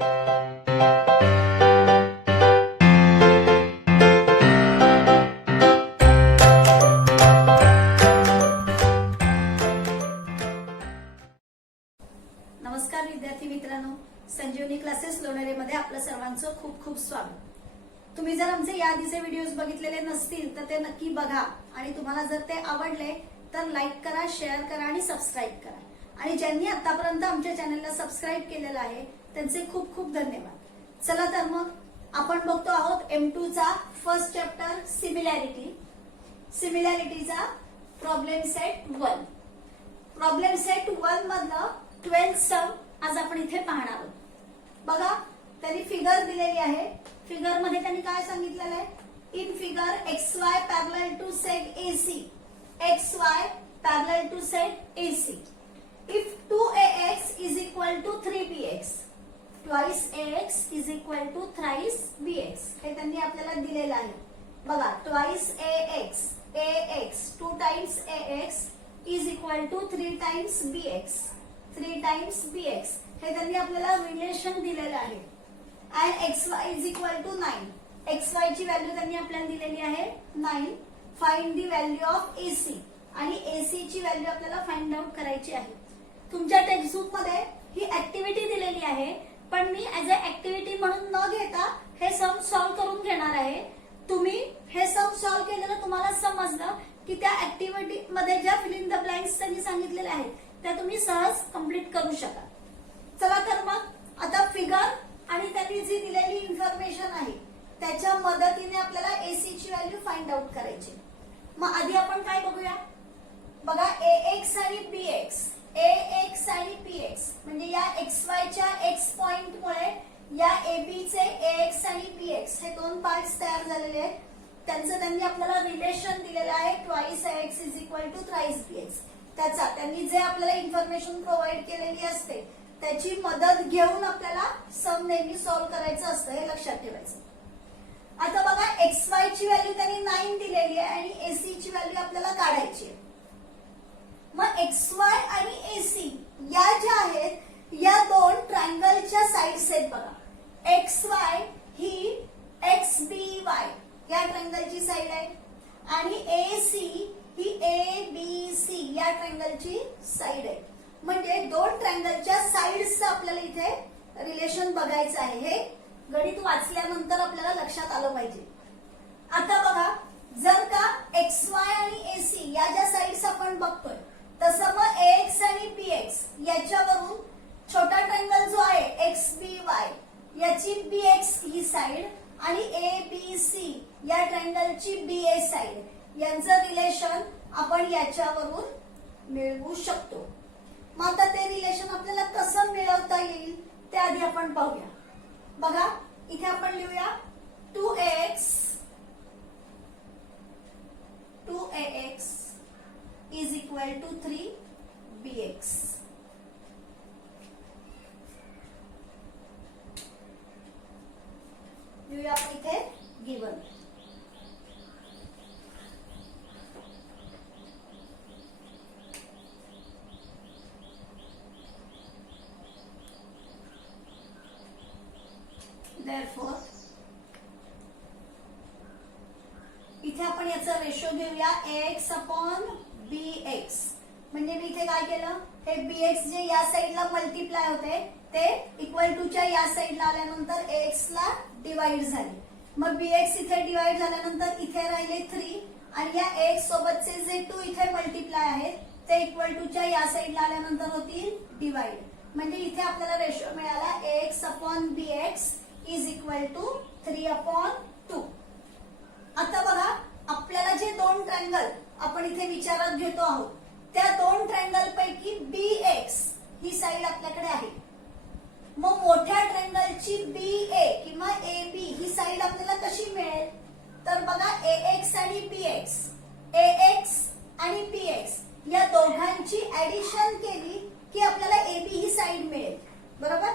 नमस्कार विद्यार्थी मित्रांनो, संजीवनी क्लासेस लोणेरेमध्ये आपलं सर्वांचं खूप खूप स्वागत. तुम्ही जर आमचे याआधीचे व्हिडिओज बघितलेले नसतील तर ते नक्की बघा आणि तुम्हाला जर ते आवडले तर लाईक करा, शेअर करा आणि सबस्क्राईब करा. आणि ज्यांनी आतापर्यंत आमच्या चॅनलला सबस्क्राईब केलेलं आहे त्यांचे खूप खूप धन्यवाद. चला तर मग आपण बघतो आहोत M2 चा फर्स्ट चॅप्टर सिमिलॅरिटीचा प्रॉब्लेम सेट 1. प्रॉब्लेम सेट 1 मधलं 12 सम आज आपण इथे पाहणार आहोत. बघा, त्यांनी फिगर दिलेली आहे. फिगर मध्ये त्यांनी काय सांगितलेलं आहे? In figure XY parallel to set AC, XY parallel to set AC. If 2AX is equal to 3BX, twice AX is equal to thrice BX. हे त्यांनी आपल्याला दिलेलं आहे. बघा, twice AX, two times AX is equal to 3 times BX. 3 times BX हे त्यांनी आपल्याला relation दिलेलं आहे. and XY is equal to 9. XY ची व्हॅल्यू त्यांनी आपल्याला दिलेली आहे 9. Find the value of AC आणि AC ची व्हॅल्यू आपल्याला फाइंड आउट करायची आहे. तुमच्या टेक्स्टबुक मध्ये ही ऍक्टिव्हिटी दिलेली आहे, पण मी ऍज अ ऍक्टिव्हिटी म्हणून न घेता हे सम सॉल्व्ह करून घेणार आहे. तुम्ही हे सम सॉल्व्ह केलेलं तुम्हाला समजलं की त्या ऍक्टिव्हिटी मध्ये ज्या फिल इन द ब्लँक्स त्यांनी सांगितलेले आहेत त्या तुम्ही सहज कंप्लीट करू शकाल. चला तर मग आता फिगर आणि त्यांनी जी दिलेली इन्फॉर्मेशन आहे त्याच्या मदतीने आपल्याला AC ची व्हॅल्यू फाइंड आउट करायची. मग आधी आपण काय बघूया? बघा, AX आणि BX, AX आणि PX म्हणजे या XY च्या X पॉइंट मुळे या AB चे AX आणि PX हे दोन पार्ट्स तयार झालेले आहेत. त्यांचं त्यांनी आपल्याला रिलेशन दिलेलं आहे twice AX is equal to thrice BX. त्याचा त्यांनी जे आपल्याला इन्फॉर्मेशन प्रोव्हाइड केलेली असते त्याची मदत घेऊन आपल्याला सम नेहमी सॉल्व्ह करायचं असतं, हे लक्षात ठेवायचं. आता बघा, XY ची व्हॅल्यू त्यांनी 9 दिलेली आहे आणि AC ची व्हॅल्यू आपल्याला काढायची आहे. मग XY आणि AC या ज्या आहेत या दोन ट्रायंगलच्या साइड्स आहेत. बघा, XY ही XBY या ट्रायंगलची साइड आहे आणि AC ही ABC या ट्रायंगलची साइड आहे. म्हणजे दोन ट्रायंगलच्या साइड्सचं आपल्याला इथे रिलेशन बघायचं आहे. हे गणित वाचल्यानंतर आपल्याला लक्षात आलं पाहिजे. आता बघा, जर का XY आणि AC या ज्या साइड्स आपण बघतोय तसं मग AX आणि PX याच्यावरून छोटा ट्रायंगल जो आहे XBY याची BX ही साइड आणि ABC या ट्रायंगलची BA साइड यांचं रिलेशन आपण याच्यावरून मिळवू शकतो. मग आता ते रिलेशन आपल्याला कसं मिळवता येईल ते आधी आपण पाहूया. बघा, इथे आपण लिहूया 2AX is equal to 3BX. लिहूया आपण इथे गिवन. Therefore, इथे आपण याचा रेशो घेऊया AX अपॉन BX. म्हणजे मी इथे काय केलं, हे BX जे या साइडला मल्टिप्लाय होते ते इक्वल टू च्या या साइडला आल्यानंतर AX ला डिवाइड झाले. मग BX इथे डिवाइड झाल्यानंतर इथे राहिले 3 आणि या AX सोबतचे जे 2 इथे मल्टिप्लाय आहेत ते इक्वल टू च्या या साइडला आल्यानंतर होतील डिवाइड. म्हणजे इथे आपल्याला रेशो मिळाला AX upon BX is equal to 3 upon 2. आता बघा, आपल्याला जे दोन ट्रायंगल आपण इथे विचारात घेतो आहोत त्या दोन ट्रायंगल पैकी BX ही साइड आपल्याकडे आहे. मग मोठ्या ट्रायंगलची BA किंवा AB ही साइड आपल्याला कशी मिळेल? तर बघा, AX आणि BX, AX आणि PX या दोघांची ऍडिशन केली की आपल्याला AB ही साइड मिळेल, बरोबर.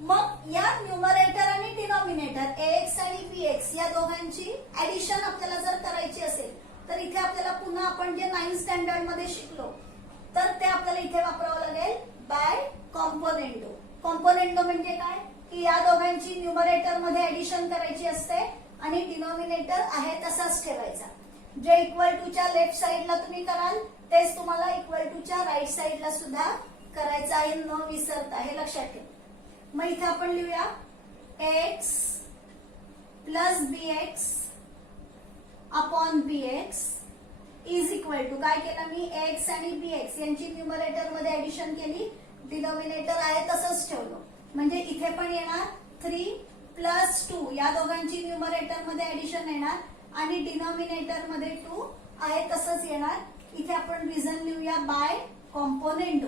मग या न्यूमरेटर आणि डिनॉमिनेटर AX आणि BX या दोघांची ऍडिशन आपल्याला जर करायची असेल तर इथे आपल्याला पुन्हा आपण जे 9th स्टँडर्ड मध्ये शिकलो तर ते आपल्याला इथे वापरावं लागेल बाय कॉम्पोनेंटो. कॉम्पोनेंटो म्हणजे काय की या दोघांची न्यूमरेटर मध्ये ऍडिशन करायची असते आणि डिनॉमिनेटर आहे तसाच ठेवायचा. जे इक्वल टू च्या लेफ्ट साइडला तुम्ही कराल तेच तुम्हाला इक्वल टू च्या राईट साइडला सुद्धा करायचं आहे, न विसरता, हे लक्षात ठेवा. मग इथे आपण लिहूया x plus bx upon bx is equal to, काय केलं मी, x आणि bx यांची न्यूमरेटर मध्ये ऍडिशन केली, डिनॉमिनेटर आहे तसंच ठेवलं. म्हणजे इथे पण येणार 3 प्लस 2, या दोघांची न्यूमरेटर मध्ये ऍडिशन येणार आणि डिनॉमिनेटर मध्ये 2 आहे तसंच येणार. इथे आपण रिझन लिहूया बाय कॉम्पोनेंट.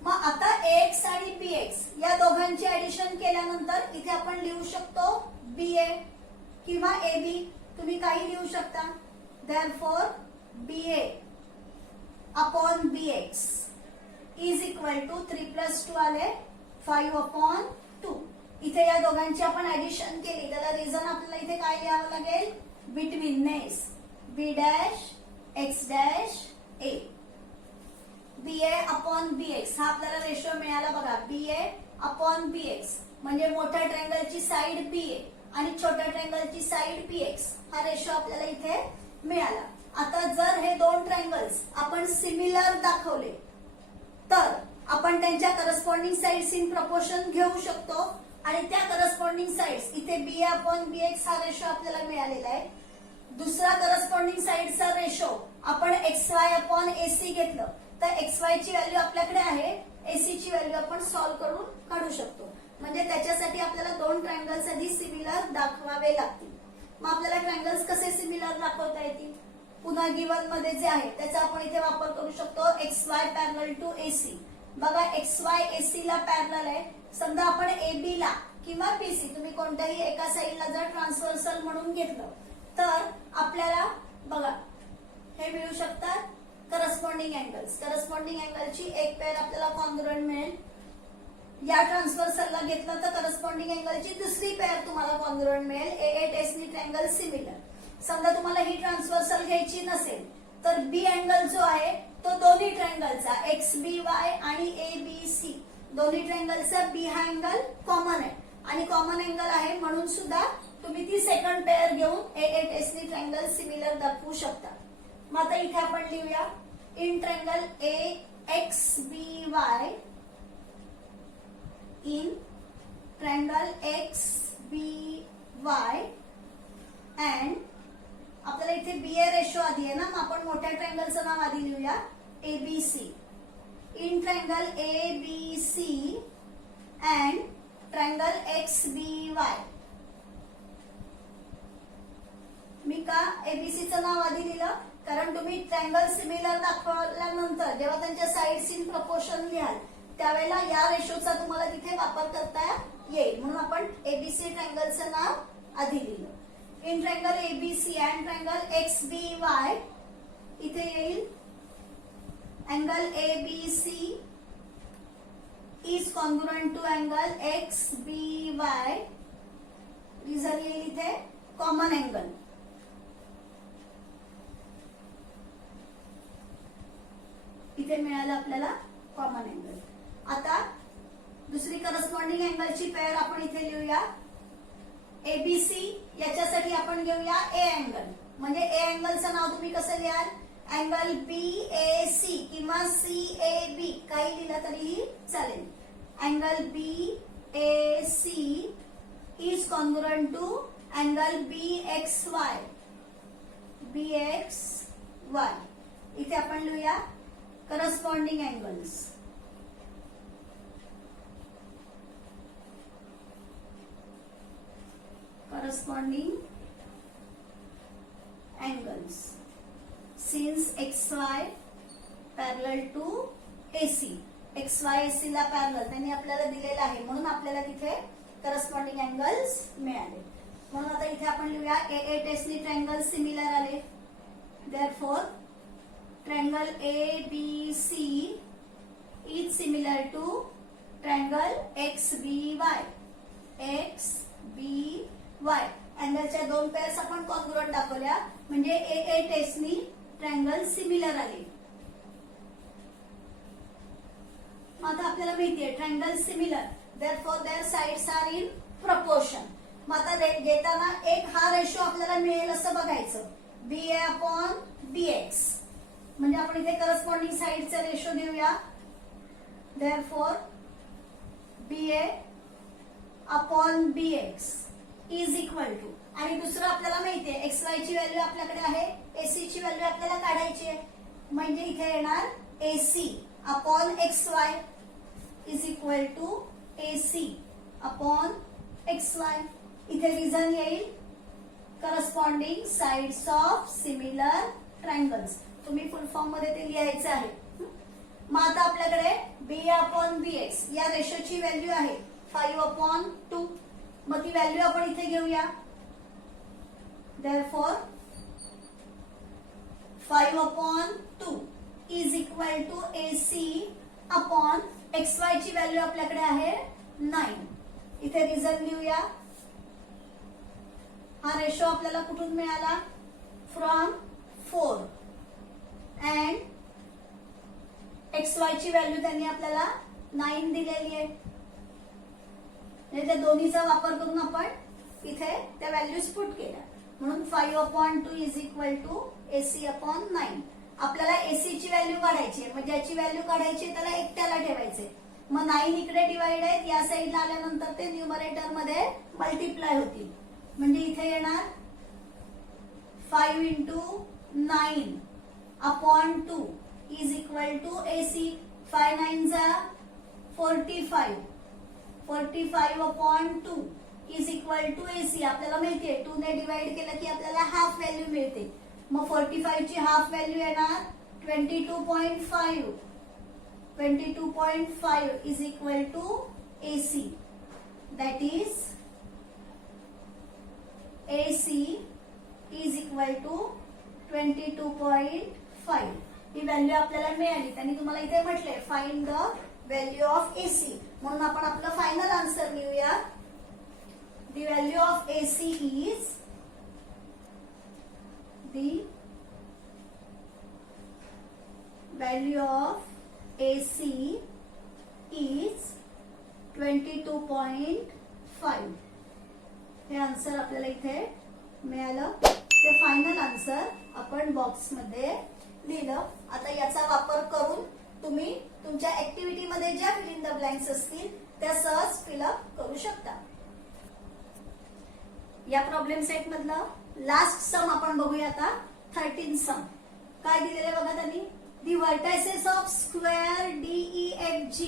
मग आता एक्स आणि bx या दोघांची ऍडिशन केल्यानंतर इथे आपण लिहू शकतो ba किंवा ab, तुम्ही काही लिहू शकता. Therefore ba upon bx is equal to 3 plus 2 आले 5 अपॉन 2. इथे या दोघांची आपण ऍडिशन केली, त्याला रिझन आपल्याला इथे काय लिहावं लागेल, betweenness, b dash x dash a. ba upon bx हा आपल्याला रेशो मिळाला बघा, ba अपॉन bx म्हणजे मोठ्या ट्रायंगलची साइड ba आणि छोट्या ट्रायंगलची साइड bx हा रेशो आपल्याला इथे मिळाला. आता जर हे दोन ट्रायंगल्स आपण सिमिलर दाखवले तर आपण त्यांच्या करस्पॉन्डिंग साइड्स इन प्रपोर्शन घेऊ शकतो आणि त्या करस्पॉन्डिंग साइड्स इथे ba अपॉन bx हा रेशो आपल्याला मिळालेला आहे. दुसरा करस्पॉन्डिंग साइडचा रेशो आपण xy अपॉन ac घेतलं तर xy ची व्हॅल्यू आपल्याकडे आहे, ac ची व्हॅल्यू आपण सॉल्व्ह करून काढू शकतो. म्हणजे त्याच्यासाठी आपल्याला दोन ट्रायंगल्स आधी सिमिलर दाखवावे लागतील. मग आपल्याला ट्रायंगल्स कसे सिमिलर दाखवता येतील, पुन्हा गिवन मध्ये जे आहे त्याचा आपण इथे वापर करू शकतो. xy पॅरलल टू ac, बघा xy ac ला पॅरलल आहे. समजा आपण ab ला किंवा bc तुम्ही कोणत्याही एका साइडला जर ट्रान्सव्हर्सल म्हणून घेतलं तर आपल्याला बघा हे मिळू शकतात करस्पॉन्डिंग अँगल्स. करस्पॉन्डिंग अँगलची एक पेअर आपल्याला कॉन्ग्रुएंट मिळेल. या ट्रान्सव्हर्सलला घेतलं तर करस्पॉन्डिंग अँगलची दुसरी पेअर तुम्हाला कॉन्ग्रुएंट मिळेल. a8 नी ट्रायंगल सिमिलर. समजा तुम्हाला ही ट्रान्सव्हर्सल घ्यायची नसेल तर बी अँगल जो आहे तो दोन्ही ट्रायंगलचा XBY आणि ABC दोन्ही ट्रायंगलचा बी हा अँगल कॉमन आहे आणि कॉमन अँगल आहे म्हणून सुद्धा तुम्ही ती सेकंड पेअर घेऊन a8 नी ट्रायंगल सिमिलर दाखवू शकता. मग आता इथे आपण लिहूया in triangle AXBY in triangle XBY and आपल्याला इथे BA रेशो आधी आहे ना, मग आपण मोठ्या ट्रायंगलचं नाव आधी लिहूया ABC. In triangle ABC and triangle XBY. मी का ABCचं नाव आधी लिहिलं, कारण तुम्ही ट्रायंगल सिमिलर दाखवल्यानंतर जेव्हा त्यांच्या साइड्स इन प्रपोर्शन लिहाल त्यावेळेला या रेशोचा तुम्हाला तिथे वापर करता येईल, म्हणून आपण ABC ट्रायंगलचं नाव आधी लिहिलं. In triangle ABC and triangle XBY इथे येईल angle ABC is congruent to angle XBY. Reason येईल इथे कॉमन अँगल. इथे मिळालं आपल्याला कॉमन अँगल. आता दुसरी करस्पॉन्डिंग अँगलची पेअर आपण इथे लिहूया ABC. याच्यासाठी आपण घेऊया A अँगल. म्हणजे A अँगलचं नाव तुम्ही कसं लिहाल, अँगल BAC किंवा CAB काही लिहिलं तरीही चालेल. Angle BAC is congruent to angle BXY. BXY इथे आपण लिहूया corresponding angles. corresponding angles since XY parallel to AC. XY AC ला पॅरलल त्यांनी आपल्याला दिलेला आहे म्हणून आपल्याला तिथे करस्पॉन्डिंग अँगल्स मिळाले. म्हणून आता इथे आपण लिहूया A8 नी ट्रायंगल सिमिलर आले. Therefore triangle ABC is similar to triangle XBY. XBY अँगलच्या दोन पेअर्स आपण कॉन्ग्रुएंट दाखवल्या म्हणजे A8 नी ट्रायंगल सिमिलर आले. मग आता आपल्याला माहितीये triangle similar therefore their sides are in proportion. मग आता घेताना एक हा रेशो आपल्याला मिळेल असं बघायचं, BA अपॉन BX. म्हणजे आपण इथे करस्पॉन्डिंग साइडचा रेशो देऊया. Therefore BA upon BX is equal to, आणि दुसरं आपल्याला माहितीये XY ची व्हॅल्यू आपल्याकडे आहे, AC ची व्हॅल्यू आपल्याला काढायची आहे. म्हणजे इथे येणार AC upon XY is equal to AC upon XY. इथे रिझन येईल corresponding sides of similar triangles. तुम्ही फुल फॉर्म मध्ये ते लिहायचं आहे. मग आता आपल्याकडे BA अपॉन BX या रेशोची व्हॅल्यू आहे 5 अपॉन 2. मग ती व्हॅल्यू आपण इथे घेऊया. Therefore 5 upon 2 is equal to AC upon XY ची व्हॅल्यू आपल्याकडे आहे 9. इथे रिझन लिहूया. हा रेशो आपल्याला कुठून मिळाला? फ्रॉम 4 अँड XY ची व्हॅल्यू त्यांनी आपल्याला 9 दिलेली आहे. म्हणजे त्या दोन्हीचा वापर करून आपण इथे त्या व्हॅल्यूज पुट केल्या. म्हणून 5 upon 2 is equal to AC upon 9. आपल्याला AC ची व्हॅल्यू काढायची आहे. मग ज्याची व्हॅल्यू काढायची त्याला एकट्याला ठेवायचे. मग 9 इकडे डिवाइड आहेत, या साईडला आल्यानंतर ते न्यूमरेटर मध्ये मल्टिप्लाय होतील. म्हणजे इथे येणार 5 into 9 upon 2 is equal to AC. 5 9 जा 45. 45 upon 2 is equal to AC. आपल्याला माहितीये 2 ने डिवाइड केलं की आपल्याला हाफ व्हॅल्यू मिळते. मग 45 ची हाफ व्हॅल्यू येणार 22.5. 22.5 is equal to AC. That is AC is equal to 22.5. ही व्हॅल्यू आपल्याला मिळाली. त्यांनी तुम्हाला इथे म्हटले find the value of AC. म्हणून आपण आपलं फायनल आन्सर लिहूया. The value of AC is the value of AC is 22.5. हे आन्सर आपल्याला इथे मिळालं. ते फायनल आन्सर आपण बॉक्स मध्ये लिहिलं. आता याचा वापर करून तुम्ही तुमच्या ऍक्टिव्हिटी मध्ये ज्या फिल इन द ब्लँक्स असतील त्या सहज फिलअप करू शकता. या प्रॉब्लेम सेट मधलं लास्ट सम आपण बघूया आता. 13 सम काय दिलेले बघा त्यांनी. The vertices of square DEFG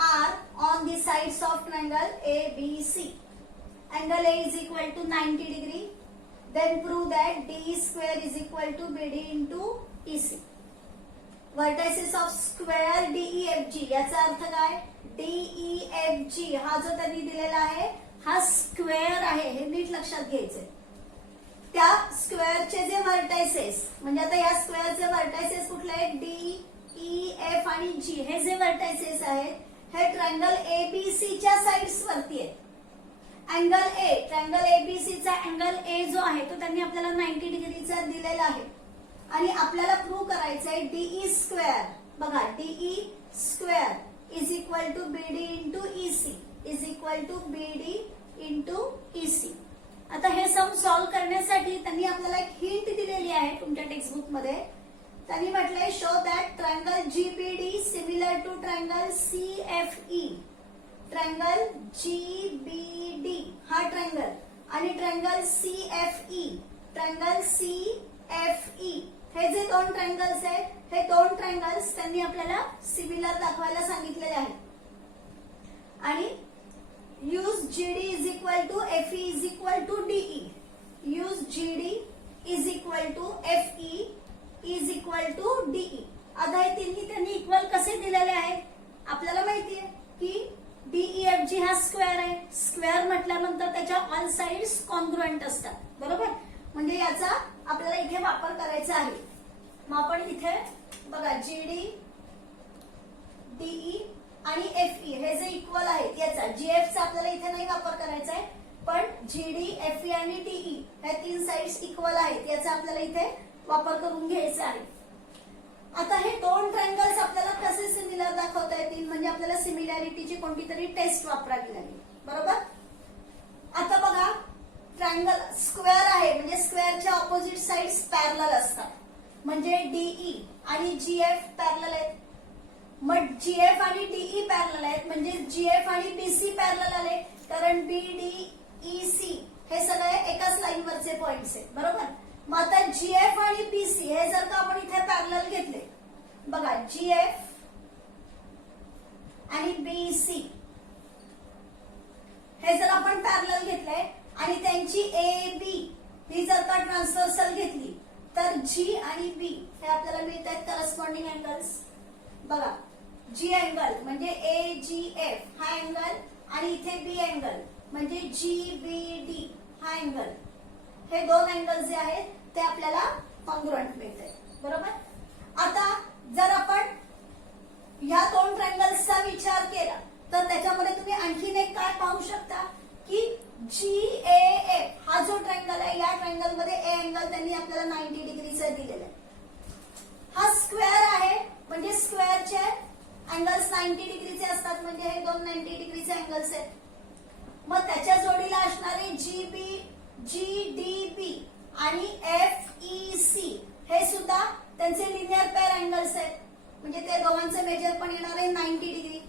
are on the sides of triangle ABC. Angle A is equal to 90 degree. Then prove that DE square is equal to BD into EC. Vertices of square DEFG याचा अर्थ काय? DEFG हा जो त्यांनी दिलेला आहे हा square आहे, हे नीट लक्षात घ्यायचंय. त्या स्क्वेअरचे जे व्हर्टायसेस म्हणजे आता या स्क्वेअरचे व्हर्टायसेस कुठले आहेत? D, E, F आणि G हे जे व्हर्टायसेस आहेत हे ट्रायंगल ABC च्या साइड्स वरती आहेत. अँगल A ट्रायंगल ABC चा अँगल A जो आहे तो त्यांनी आपल्याला 90 डिग्रीचा दिलेला आहे. आणि आपल्याला प्रूव्ह करायचं आहे DE स्क्वेअर. बघा DE square is equal to BD into EC is equal to BD into EC. आता हे सम सॉल्व्ह करण्यासाठी त्यांनी आपल्याला एक हिंट दिलेली आहे तुमच्या टेक्स्टबुक मध्ये. त्यांनी म्हटलंय show that triangle GBD similar to triangle CFE. Triangle GBD हा ट्रायंगल आणि ट्रायंगल CFE ट्रायंगल CFE हे जे दोन ट्रायंगल्स आहेत हे दोन ट्रायंगल्स त्यांनी आपल्याला सिमिलर दाखवायला सांगितलेले आहेत. आणि use GD is equal to FE is equal to DE. Use GD is equal to FE is equal to DE. आता हे तिन्ही त्यांनी इक्वल कसे दिलेले आहेत आपल्याला माहितीये की DEFG हा स्क्वेअर आहे. स्क्वेअर म्हटल्यानंतर त्याच्या ऑल साइड्स कॉन्ग्रुएंट असतात, बरोबर. म्हणजे याचा आपल्याला इथे वापर करायचा आहे. मग आपण इथे बघा GD DE आणि FE हे जे इक्वल आहेत याचा GF चा आपल्याला इथे नाही वापर करायचा आहे, पण GD FE आणि DE हे तीन साइड्स इक्वल आहेत याचा आपल्याला इथे वापर करून घ्यायचा आहे. आता हे दोन ट्रायंगल्स आपल्याला कसे सिमिलर दाखवता येतील म्हणजे आपल्याला सिमिलॅरिटीची कोणती तरी टेस्ट वापरावी लागेल. बरोबर. आता बघा, ट्रायंगल स्क्वेअर आहे म्हणजे स्क्वेअरच्या ऑपोजिट साइड्स पॅरलल असतात. म्हणजे डीई आणि जीएफ पॅरलल आहेत. मग जीएफ आणि डीई पॅरलल आहेत म्हणजे जीएफ आणि बीसी पॅरलल आले, कारण बीडीईसी हे सगळे एकाच लाईन वरचे पॉइंट्स आहेत. बरोबर. मग आता जीएफ आणि बीसी हे जर का आपण इथे पॅरलल घेतले, बघा जीएफ आणि बीसी हे जर आपण पॅरलल घेतले आणि त्यांची ए बी ही जर का ट्रान्सव्हर्सल घेतली तर जी आणि बी हे आपल्याला मिळत आहेत करस्पॉन्डिंग अँगल्स. बघा, जी अँगल म्हणजे ए जी एफ हा अँगल आणि इथे बी अँगल म्हणजे जी बी डी हा अँगल, हे दोन अँगल जे आहेत ते आपल्याला कॉन्ग्रुएंट मिळते. बरोबर. आता जर आपण ह्या दोन ट्रायंगल्सचा विचार केला तर त्याच्यामध्ये तुम्ही आणखीन एक काय पाहू शकता की GAF हा जो ट्रायंगल आहे, या ट्रायंगल मध्ये ए अँगल त्यांनी आपल्याला 90 डिग्रीचा दिलेला आहे. हा स्क्वेअर आहे म्हणजे स्क्वेअरचे अँगल्स 90 डिग्रीचे असतात, म्हणजे हे दोन 90 डिग्रीचे अँगल्स आहेत. मग त्याच्या जोडीला असणारे GDB आणि FEC हे सुद्धा त्यांचे लिनियर पेअर अँगल्स आहेत, म्हणजे ते दोघांचे मेजर पण येणार आहे 90 डिग्री.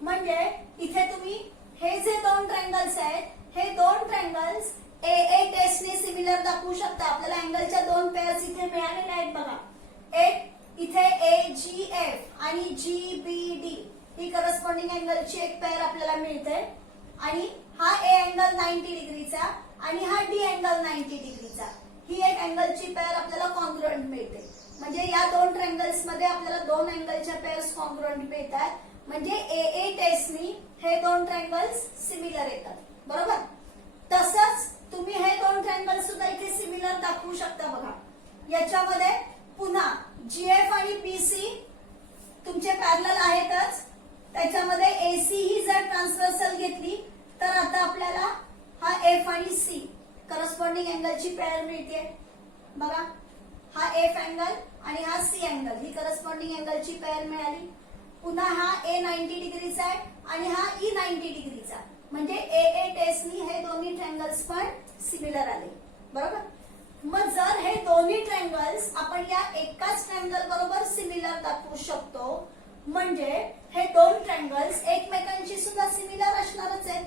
म्हणजे इथे तुम्ही हे जे दोन ट्रायंगल्स आहेत, हे दोन ट्रायंगल्स ए टेस्टने सिमिलर दाखवू शकता. आपल्याला अँगलच्या दोन पेअर्स इथे मिळालेल्या आहेत. बघा, एक इथे AGF आणि GBD ही करस्पॉन्डिंग अँगलची एक पेअर आपल्याला मिळते, आणि हा ए अँगल 90 डिग्रीचा आणि हा डी अँगल 90 डिग्रीचा, ही एक अँगलची पेअर आपल्याला कॉन्ग्रुएंट मिळते. म्हणजे या दोन ट्रायंगल्स मध्ये आपल्याला दोन अँगलच्या पेअर्स कॉन्ग्रुएंट मिळतात. म्हणजे ए टेस्टनी हे दोन ट्रायंगल्स सिमिलर येतात. बरोबर. तसंच तुम्ही हे दोन ट्रायंगल सुद्धा इथे सिमिलर दाखवू शकता. बघा, याच्यामध्ये पुन्हा जीएफ आणि बीसी तुमचे पॅरलल आहेतच, त्याच्यामध्ये एसी ही जर ट्रान्सव्हर्सल घेतली तर आता आपल्याला हा एफ आणि सी करस्पॉन्डिंग अँगलची पेअर मिळते. बघा, हा एफ अँगल आणि हा सी अँगल ही करस्पॉन्डिंग अँगलची पेअर मिळाली. पुन्हा हा ए 90 डिग्रीचा आहे आणि हा ई 90 डिग्रीचा, म्हणजे ए टेस्टनी हे दोन्ही ट्रायंगल्स पण सिमिलर आले. बरोबर. मग जर हे दोन्ही ट्रायंगल्स आपण या एकाच ट्रायंगल बरोबर सिमिलर दाखवू शकतो, म्हणजे हे दोन ट्रायंगल्स एकमेकांशी सुद्धा सिमिलर असणारच आहेत.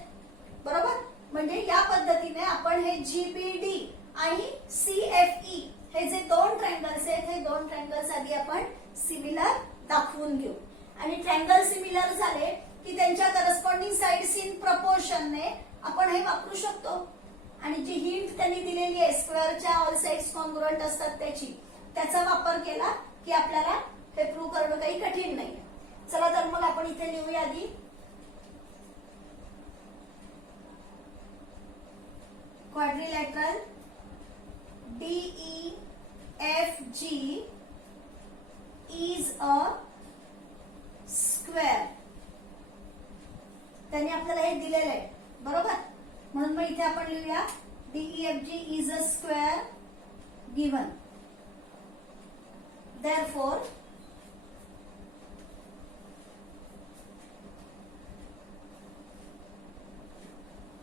बरोबर. म्हणजे या पद्धतीने आपण हे जीबीडी आणि सीएफई हे जे दोन ट्रायंगल्स आहेत, हे दोन ट्रायंगल्स आधी आपण सिमिलर दाखवून घेऊ. आणि ट्रायंगल सिमिलर झाले की त्यांच्या करस्पॉन्डिंग साइड्स इन प्रपोर्शनने आपण हे वापरू शकतो. आणि जी हिंट त्यांनी दिलेली आहे स्क्वेअरच्या ऑल साइड्स कॉन्ग्रुएंट असतात त्याची, त्याचा वापर केला की आपल्याला हे प्रूव्ह करणं काही कठीण नाही. चला तर मग आपण इथे लिहूया आधी quadrilateral DEFG is a square. त्यांनी आपल्याला हे दिलेलं आहे. बरोबर. म्हणून मग इथे आपण लिहूया DEFG is a square given. Therefore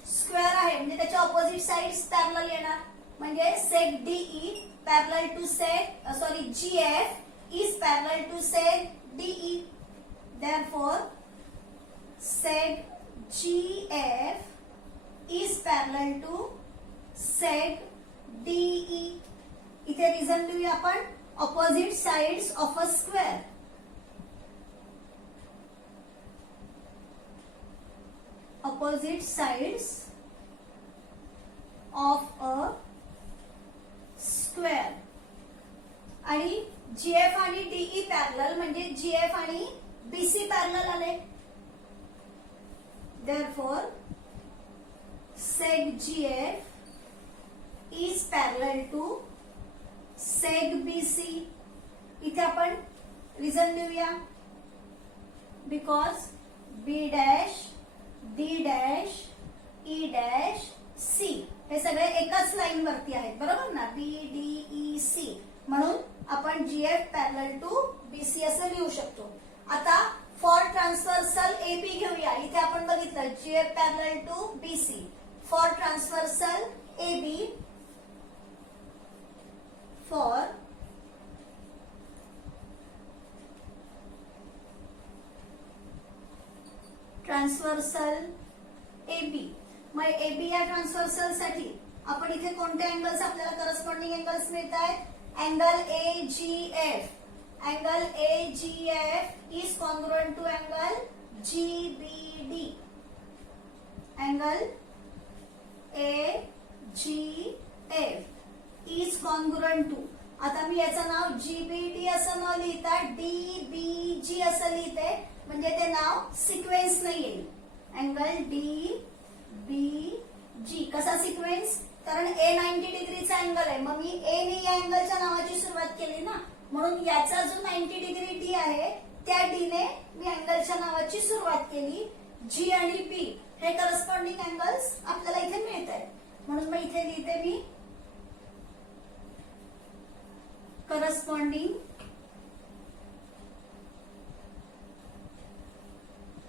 square आहे म्हणजे त्याच्या ऑपोजिट साइड्स पॅरलल येणार, म्हणजे seg DE parallel to seg GF is parallel to seg DE. Therefore, seg GF is parallel to seg DE. इथे रिझन लिहूया आपण opposite sides of a square. Opposite sides of a square. आणि GF आणि DE parallel म्हणजे GF आणि BC parallel आले. Therefore, seg GF is parallel to seg BC. इथे आपण रिझन लिहूया because B dash D dash E dash C हे सगळे एकाच लाईन वरती आहेत. बरोबर ना. BDEC म्हणून आपण GF पॅरलल टू BC असं लिहू शकतो. आता for transversal parallel to BC. For transversal AB, for transversal AB, मग AB या ट्रान्सव्हर्सल साठी आपण इथे कोणते अँगल्स आपल्याला करस्पॉन्डिंग अँगल्स मिळत आहेत? Angle AGF. Angle AGF is congruent to angle GBD. Angle AGF is congruent to, आता मी याचं नाव GBD असं न लिहिता DBG असं लिहिते, म्हणजे ते नाव सिक्वेन्स नाही येईल. अँगल DBG कसा सिक्वेन्स? कारण A 90 डिग्रीचा अँगल आहे, मग मी A ने या अँगलच्या नावाची सुरुवात केली ना, म्हणून याचा जो 90 डिग्री D आहे त्या D ने मी अँगलच्या नावाची सुरुवात केली. G आणि B हे करस्पॉन्डिंग अँगल्स आपल्याला इथे मिळत आहेत, म्हणून मग इथे लिहिते मी corresponding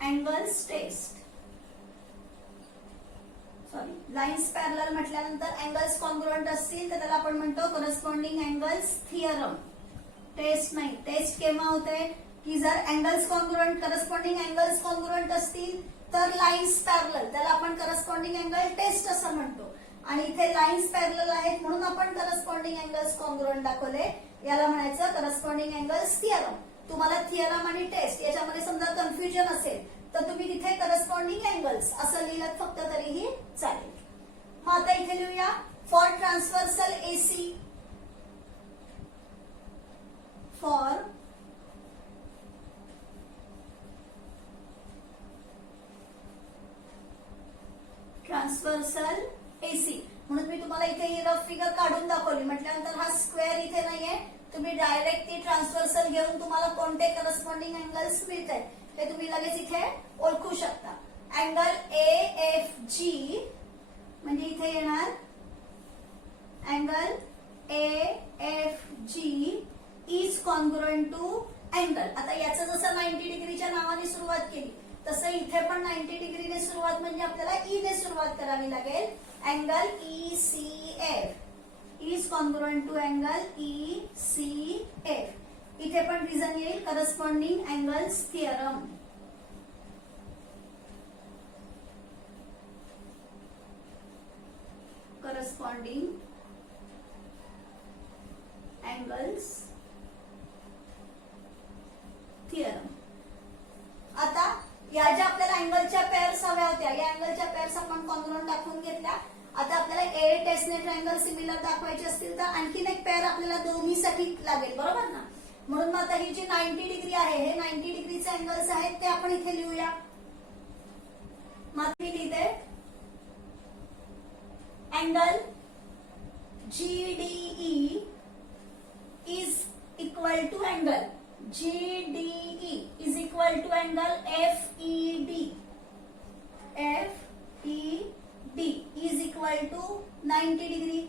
angles test. Sorry, lines parallel म्हटल्यानंतर अँगल्स कॉन्ग्रुएंट असतील तर त्याला आपण म्हणतो करस्पॉन्डिंग अँगल्स थिअरम. टेस्ट नाही. टेस्ट केव्हा होते की जर angles congruent, corresponding angles congruent असतील तर लाईन्स पॅरलल, त्याला आपण करस्पॉन्डिंग अँगल टेस्ट असं म्हणतो. आणि इथे लाईन्स पॅरलल आहेत म्हणून आपण करस्पॉन्डिंग अँगल्स कॉन्ग्रुएंट दाखवले, याला म्हणायचं करस्पॉन्डिंग अँगल्स थिअरम. तुम्हाला थिअरम आणि टेस्ट याच्यामध्ये समजा कन्फ्युजन असेल तर तुम्ही तिथे करस्पॉन्डिंग अँगल्स असं लिहिलं फक्त तरीही चालेल. मग आता इथे लिहूया for transversal AC. For transversal AC म्हणून मी तुम्हाला इथे ही रफ फिगर काढून दाखवली. म्हटल्यानंतर हा स्क्वेअर इथे नाहीये, तुम्ही डायरेक्ट ती ट्रान्सव्हर्सल घेऊन तुम्हाला कोणते करस्पॉन्डिंग अँगल्स मिळत आहेत ते तुम्ही लगेच इथे ओळखू शकता. अँगल AFG म्हणजे इथे येणार angle AFG is congruent to angle. आता याचं जसं 90 डिग्रीच्या नावाने सुरुवात केली तसं इथे पण 90 डिग्रीने सुरुवात म्हणजे आपल्याला E ने सुरुवात करावी लागेल. Angle ECF is congruent to angle ECF. इथे पण रिझन येईल corresponding angles theorem. Corresponding angles theorem. आता या ज्या आपल्याला अँगलच्या पेअर्स हव्या होत्या, या अँगलच्या पेअर्स आपण कॉन्ग्रुएंट दाखवून घेतल्या. आता आपल्याला A टेस्टने ट्रायंगल सिमिलर दाखवायचे असतील तर आणखीन एक पेअर आपल्याला दोन्हीसाठी लागेल, बरोबर ना. म्हणून मग आता ही जी 90 डिग्री आहे, हे 90 डिग्रीचे अँगल्स आहेत ते आपण इथे लिहूया. मग मी लिहिते angle GDE is equal to angle GDE is equal to angle FED. FED is equal to 90 degree.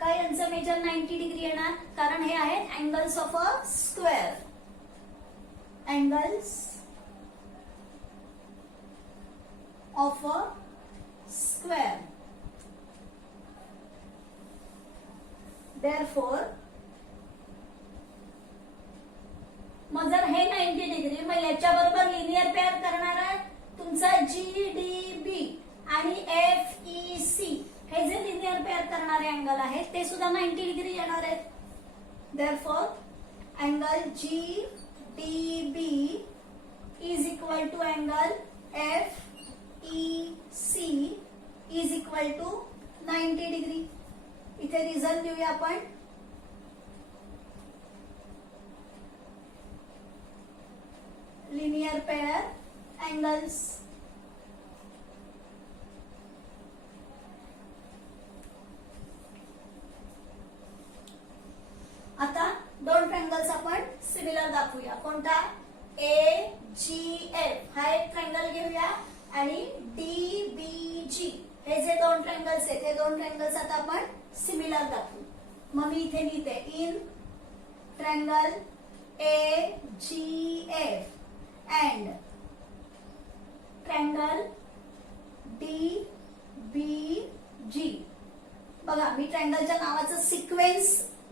काय यांचं मेजर 90 डिग्री येणार, कारण हे आहेत angles of a square. Angles of a square. Therefore मग जर हे 90 डिग्री, मग याच्या बरोबर लिनियर पेअर करणार आहे तुमचा GDB आणि FEC. हे जे लिनियर पेअर करणारे अँगल आहेत ते सुद्धा 90 डिग्री येणार आहेत. Therefore angle GDB is equal to angle FEC is equal to 90 degree. इथे रिझन देऊया आपण. Linear pair angles. आता दोन ट्रायंगल्स आपण सिमिलर दाखवूया. कोणता? AGF हा एक ट्रायंगल घेऊया आणि DBG हे जे दोन ट्रायंगल्स आहेत ते दोन ट्रायंगल्स आता आपण सिमिलर दाखवू. मग मी इथे लिहिते in triangle AGF and triangle sequence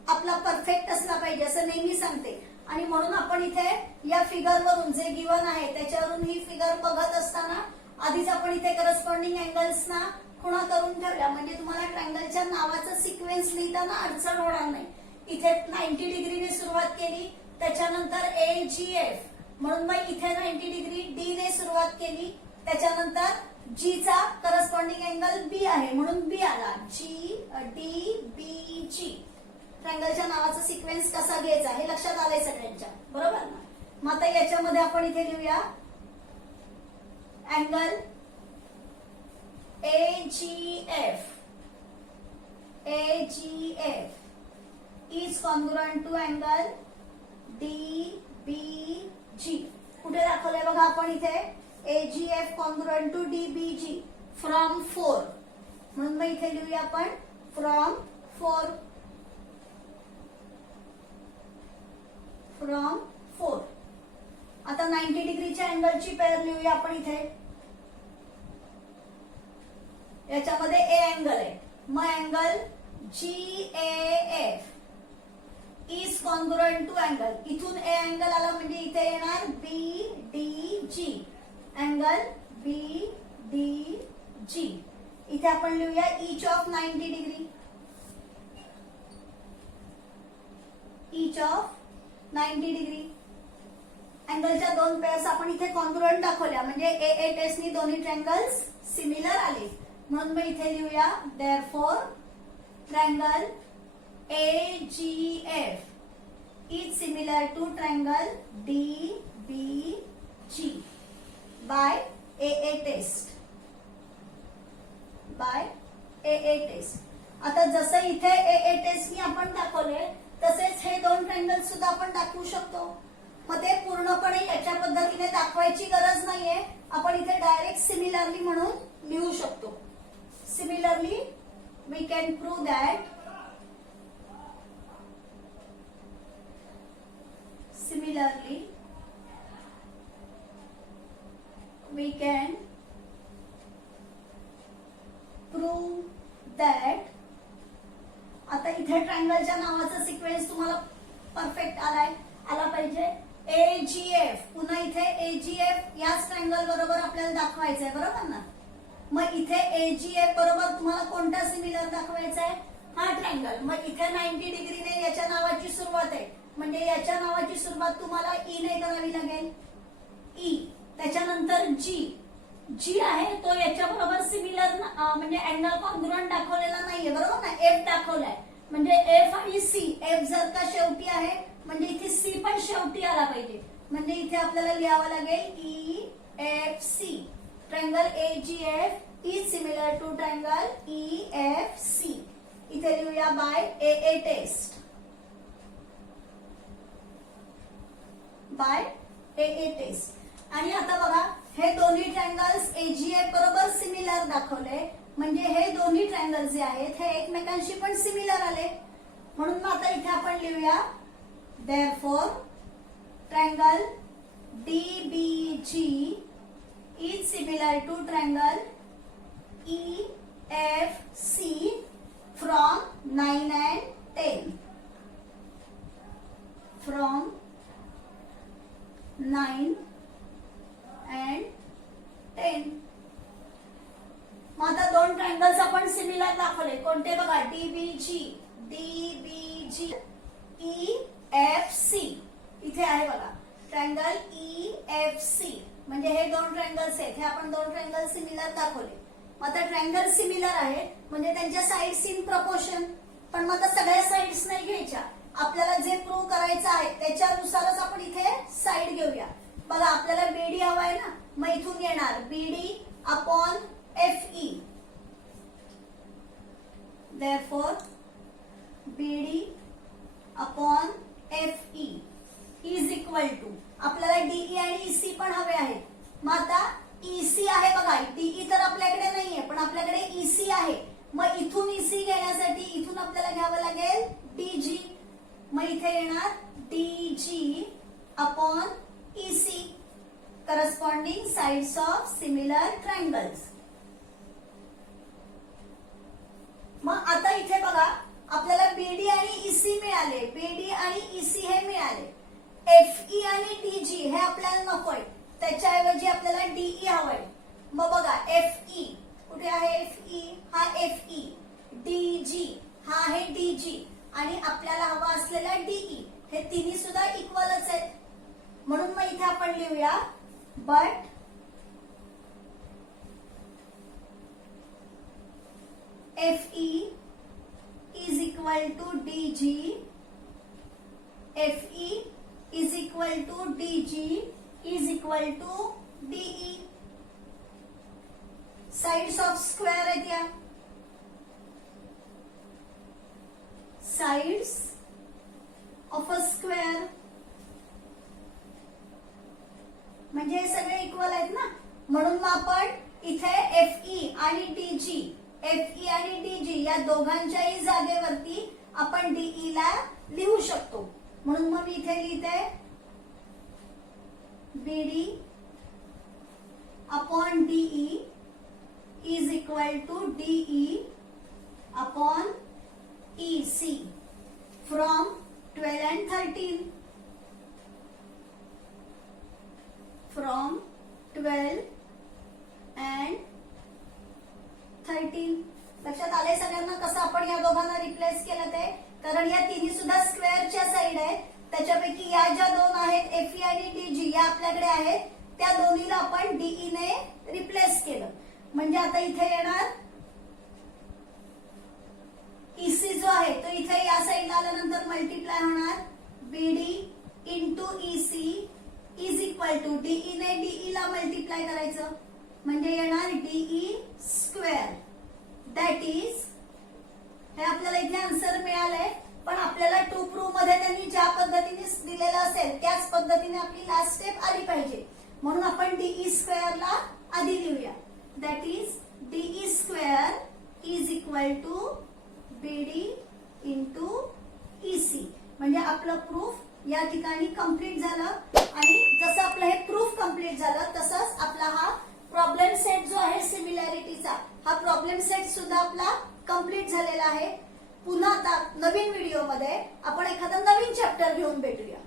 आपला परफेक्ट असला पाहिजे असं नेहमी सांगते. आणि म्हणून आपण इथे या फिगरवरून जे गिवन आहे त्याच्यावरून ही फिगर बघत असताना आधीच आपण इथे करस्पॉन्डिंग अँगल्सना खुणा करून ठेवल्या, म्हणजे तुम्हाला ट्रायंगलच्या नावाचं सिक्वेन्स लिहिताना अडचण होणार नाही. इथे 90 डिग्रीने सुरुवात केली, त्याच्यानंतर AGF, म्हणून मग इथे 90 डिग्री D ने सुरुवात केली, त्याच्यानंतर G चा करस्पॉन्डिंग अँगल B आहे म्हणून B आला, GDBG. ट्रायंगलच्या नावाचा सिक्वेन्स कसा घ्यायचा हे लक्षात आलंय सगळ्यांच्या, बरोबर ना. मग आता याच्यामध्ये आपण इथे लिहूया angle AGF is congruent to angle DBG. कुठे दाखवलंय बघा आपण इथे AGF congruent to DBG from 4, म्हणून मग इथे लिहूया आपण from 4. आता 90 डिग्रीच्या अँगलची पेअर लिहूया आपण इथे. याच्यामध्ये A अँगल आहे, मग angle GAF is congruent to angle, इथून A अँगल आला म्हणजे इथे येणार BDG, अँगल BDG. इथे आपण लिहूया each of 90 degree, each of 90 degree. अँगलच्या दोन पेअर्स आपण इथे कॉन्ग्रुएंट दाखवल्या म्हणजे AA टेस्टनी दोन्ही ट्रायंगल्स सिमिलर आले, म्हणून मग इथे लिहूया therefore triangle AGF is similar to triangle DBG by AA test. आता जसं इथे AA टेस्टनी आपण दाखवले तसेच हे दोन ट्रायंगल सुद्धा आपण दाखवू शकतो. मग ते पूर्णपणे याच्या पद्धतीने दाखवायची गरज नाहीये, आपण इथे डायरेक्ट सिमिलरली म्हणून लिहू शकतो. Similarly we can prove that आता इथे ट्रायंगलच्या नावाचा सिक्वेन्स तुम्हाला परफेक्ट आला पाहिजे. AGF, पुन्हा इथे AGF याच ट्रायंगल बरोबर आपल्याला दाखवायचं आहे, बरोबर ना. मग इथे AGF बरोबर तुम्हाला कोणता सिमिलर दाखवायचा आहे, हा ट्रायंगल. मग इथे 90 डिग्रीने याच्या नावाची सुरुवात आहे म्हणजे याच्या नावाची सुरुवात तुम्हाला E ने करावी लागेल, E. त्याच्यानंतर G आहे तो याच्या बरोबर सिमिलर म्हणजे अँगल कॉन्ग्रुएंट दाखवलेला नाहीये, बरोबर ना. F दाखवलाय म्हणजे F आणि C, F जर का शेवटी आहे म्हणजे इथे C पण शेवटी आला पाहिजे, म्हणजे इथे आपल्याला लिहावं लागेल EFC. Triangle AGF is similar to triangle EFC. इथे लिहूया बाय AA टेस्ट, आणि आता बघा हे दोन्ही ट्रायंगल्स AGF बरोबर सिमिलर दाखवले म्हणजे हे दोन्ही ट्रायंगल्स जे आहेत हे एकमेकांशी पण सिमिलर आले, म्हणून मग आता इथे आपण लिहूया therefore triangle DBG is similar to triangle EFC from 9 and 10. From 9 and 10. मग आता दोन ट्रायंगल्स आपण सिमिलर दाखवले कोणते बघा, DBG, EFC. इथे आहे बघा ट्रायंगल EFC म्हणजे हे दोन ट्रायंगल्स आहेत, हे आपण दोन ट्रायंगल सिमिलर दाखवले. मग आता ट्रायंगल सिमिलर आहे म्हणजे त्यांच्या साइड्स इन प्रपोर्शन, पण मग आता सगळ्या साइड्स नाही घ्यायच्या, आपल्याला जे प्रूव्ह करायचं आहे त्याच्यानुसारच आपण इथे साइड घेऊया. बघा आपल्याला BD हवा आहे ना, मग इथून येणार BD upon FE. Therefore BD upon FE is equal to आपल्याला DE आणि EC पण हवे आहेत. मग आता EC आहे बघा, DE तर आपल्याकडे नाहीये पण आपल्याकडे EC आहे. मग इथून EC घेण्यासाठी इथून आपल्याला घ्यावं लागेल DG, मग इथे येणार DG upon EC, corresponding sides of similar triangles. मग आता इथे बघा आपल्याला BD मिळाले, बीडी आणि ईसी हे मिळाले. एफई आणि डीजी हे आपल्याला नकोय, त्याच्याऐवजी आपल्याला डीई हवंय. मग बघा एफई कुठे आहे, एफई हा एफई, डीजी हा आहे डीजी आणि आपल्याला हवा असलेला डीई, हे तिन्ही सुद्धा इक्वलच आहेत. म्हणून मग इथे आपण लिहूया but Fe is equal to DG. Fe is equal to DG is equal to DE. Sides of square आहेत या. Sides of a square म्हणजे हे सगळे इक्वल आहेत ना, म्हणून मग आपण इथे Fe आणि DG, Fe आणि डीजी या दोघांच्याही जागेवरती आपण डीई ला लिहू शकतो. म्हणून मग मी इथे लिहिते BD upon DE is equal to DE upon EC from 12 and 13. From 12 and 13. लक्षात आले सगळ्यांना कसं आपण या दोघांना रिप्लेस केलं ते, कारण या तिन्ही सुद्धा स्क्वेअरच्या साइड आहेत. त्याच्यापैकी या ज्या दोन आहेत एफई आणि डीजी या आपल्याकडे आहेत, त्या दोन्हीला आपण डीई ने रिप्लेस केलं. म्हणजे आता इथे येणार ईसी जो आहे तो इथे या साइडला आल्यानंतर मल्टिप्लाय होणार, BD into EC is equal to DE ने डीई ला मल्टिप्लाय करायचं म्हणजे येणार डीई स्क्वेअर. दॅट इज हे आपल्याला इथे आन्सर मिळालंय, पण आपल्याला टू प्रूव्ह मध्ये त्यांनी ज्या पद्धतीने दिलेलं असेल त्याच पद्धतीने आपली लास्ट स्टेप आली पाहिजे. म्हणून आपण डीई स्क्वेअर ला आधी लिहूया. That is DE square is equal to BD into EC. म्हणजे आपलं प्रूफ या ठिकाणी कंप्लीट झालं. आणि जसं आपलं हे प्रूफ कंप्लीट झालं तसंच आपला हा प्रॉब्लेम सेट जो आहे सिमिलॅरिटीचा, हा प्रॉब्लेम सेट सुद्धा आपला कंप्लीट झालेला आहे. पुन्हा आता नवीन व्हिडिओमध्ये आपण एखादा नवीन चॅप्टर घेऊन भेटूया.